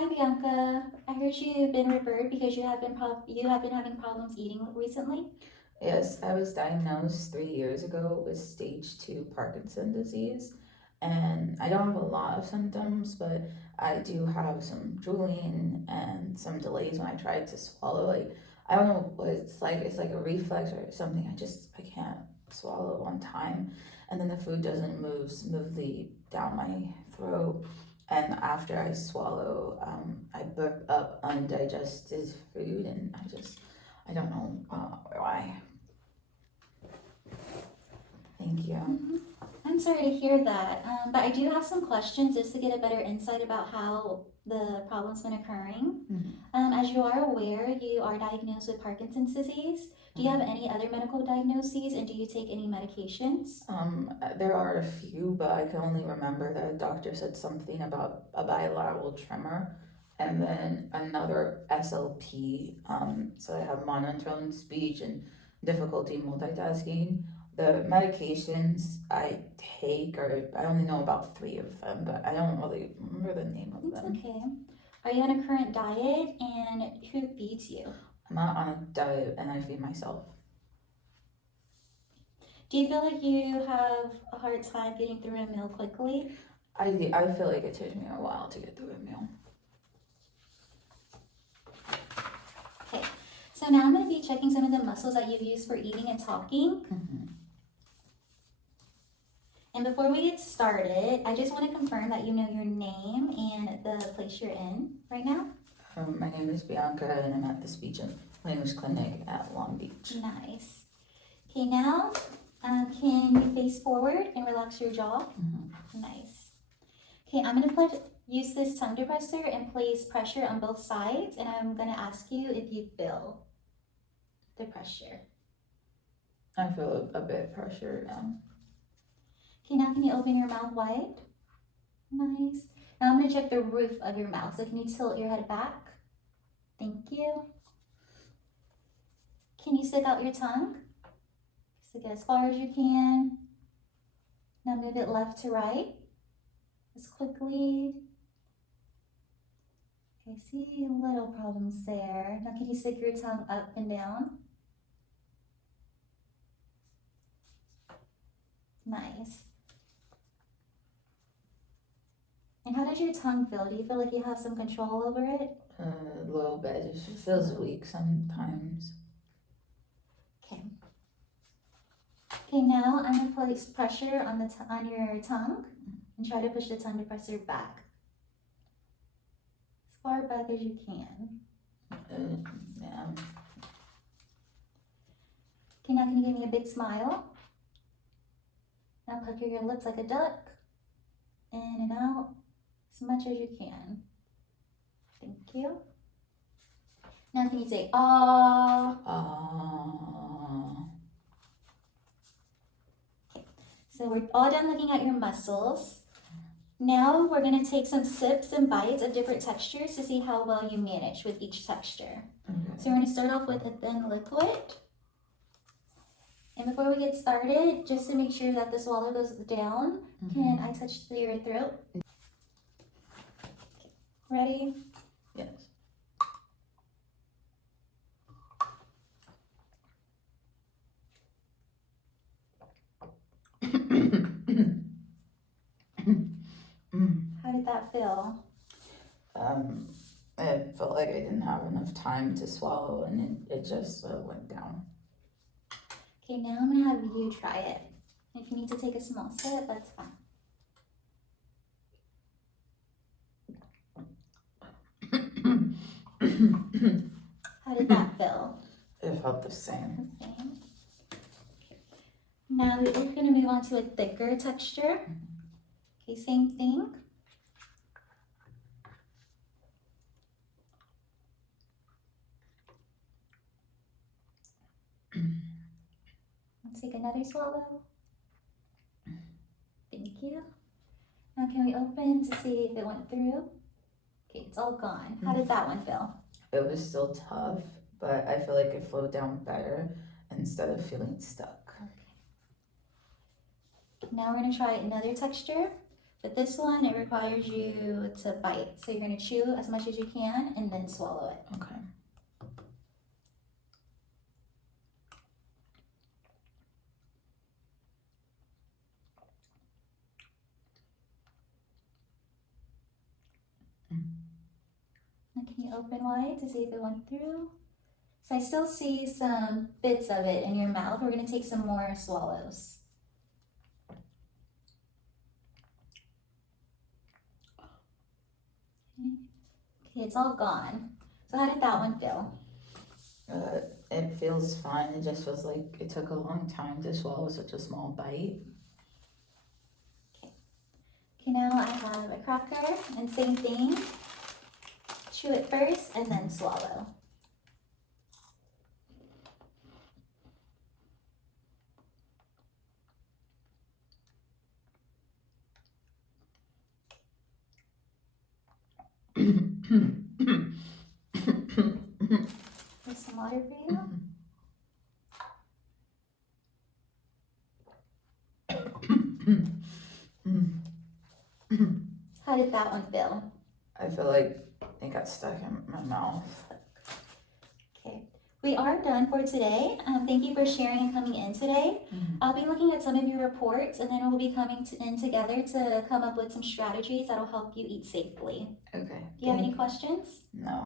Hi Bianca. I heard you've been referred because you have been having problems eating recently. Yes, I was diagnosed 3 years ago with stage 2 Parkinson disease, and I don't have a lot of symptoms, but I do have some drooling and some delays when I try to swallow. Like, I don't know what it's like. It's like a reflex or something. I can't swallow on time, and then the food doesn't move smoothly down my throat. And after I swallow, I burp up undigested food, and I don't know why. Thank you. hmm I'm sorry to hear that, but I do have some questions just to get a better insight about how the problem's been occurring. Mhm. As you are aware, you are diagnosed with Parkinson's disease. Do you have any other medical diagnoses and do you take any medications? There are a few, but I can only remember that a doctor said something about a bilateral tremor and then another SLP. So I have monotone speech and difficulty multitasking. The medications I take are, I only know about three of them, but I don't really remember the name of It's them. okay. Are you on a current diet and who feeds you? I'm not on a diet and I feed myself. Do you feel like you have a hard time getting through a meal quickly? I feel like it takes me a while to get through a meal. Okay, so now I'm going to be checking some of the muscles that you use for eating and talking. Mm-hmm. And before we get started, I just want to confirm that you know your name and the place you're in right now. My name is Bianca and I'm at the Speech and Language Clinic at Long Beach. Nice. Okay, now can you face forward and relax your jaw? Mm-hmm. Nice. Okay, I'm going to use this tongue depressor and place pressure on both sides, and I'm going to ask you if you feel the pressure. I feel a bit pressure now. Okay, now can you open your mouth wide? Nice. Now I'm going to check the roof of your mouth. So can you tilt your head back? Thank you. Can you stick out your tongue? Stick it as far as you can. Now move it left to right as quickly. Okay, see little problems there. Now can you stick your tongue up and down? Nice. And how does your tongue feel? Do you feel like you have some control over it? A little bit. It just feels weak sometimes. Okay. Okay, now I'm gonna place pressure on on your tongue and try to push the tongue depressor back. As far back as you can. Yeah. Okay, now can you give me a big smile? Now pucker your lips like a duck. In and out as much as you can. Thank you. Now can you say ah? Okay, so we're all done looking at your muscles. Now we're gonna take some sips and bites of different textures to see how well you manage with each texture. Okay. So we're gonna start off with a thin liquid. And before we get started, just to make sure that the swallow goes down, can I touch your throat? Okay. Ready? Yes. How did that feel? I felt like I didn't have enough time to swallow and it just went down. Okay, now I'm gonna have you try it. If you need to take a small sip, that's fine. How did that feel? It felt the same. The same. Okay. Now we're gonna move on to a thicker texture. Okay, same thing. Let's take another swallow. Thank you. Now can we open to see if it went through? Okay, it's all gone. How did that one feel? It was still tough, but I feel like it flowed down better instead of feeling stuck. Okay. Now we're gonna try another texture. But this one, it requires you to bite. So you're gonna chew as much as you can and then swallow it. Okay. And can you open wide to see if it went through? So I still see some bits of it in your mouth. We're gonna take some more swallows. Okay, it's all gone. So how did that one feel? It feels fine. It just was like it took a long time to swallow such a small bite. Okay, now I have a cracker, and same thing. Chew it first and then swallow. There's some water for you. How did that one feel? I feel like it got stuck in my mouth. Okay, we are done for today. Thank you for sharing and coming in today. I'll be looking at some of your reports, and then we'll be coming in together to come up with some strategies that'll help you eat safely. Okay. Do you have any questions? No.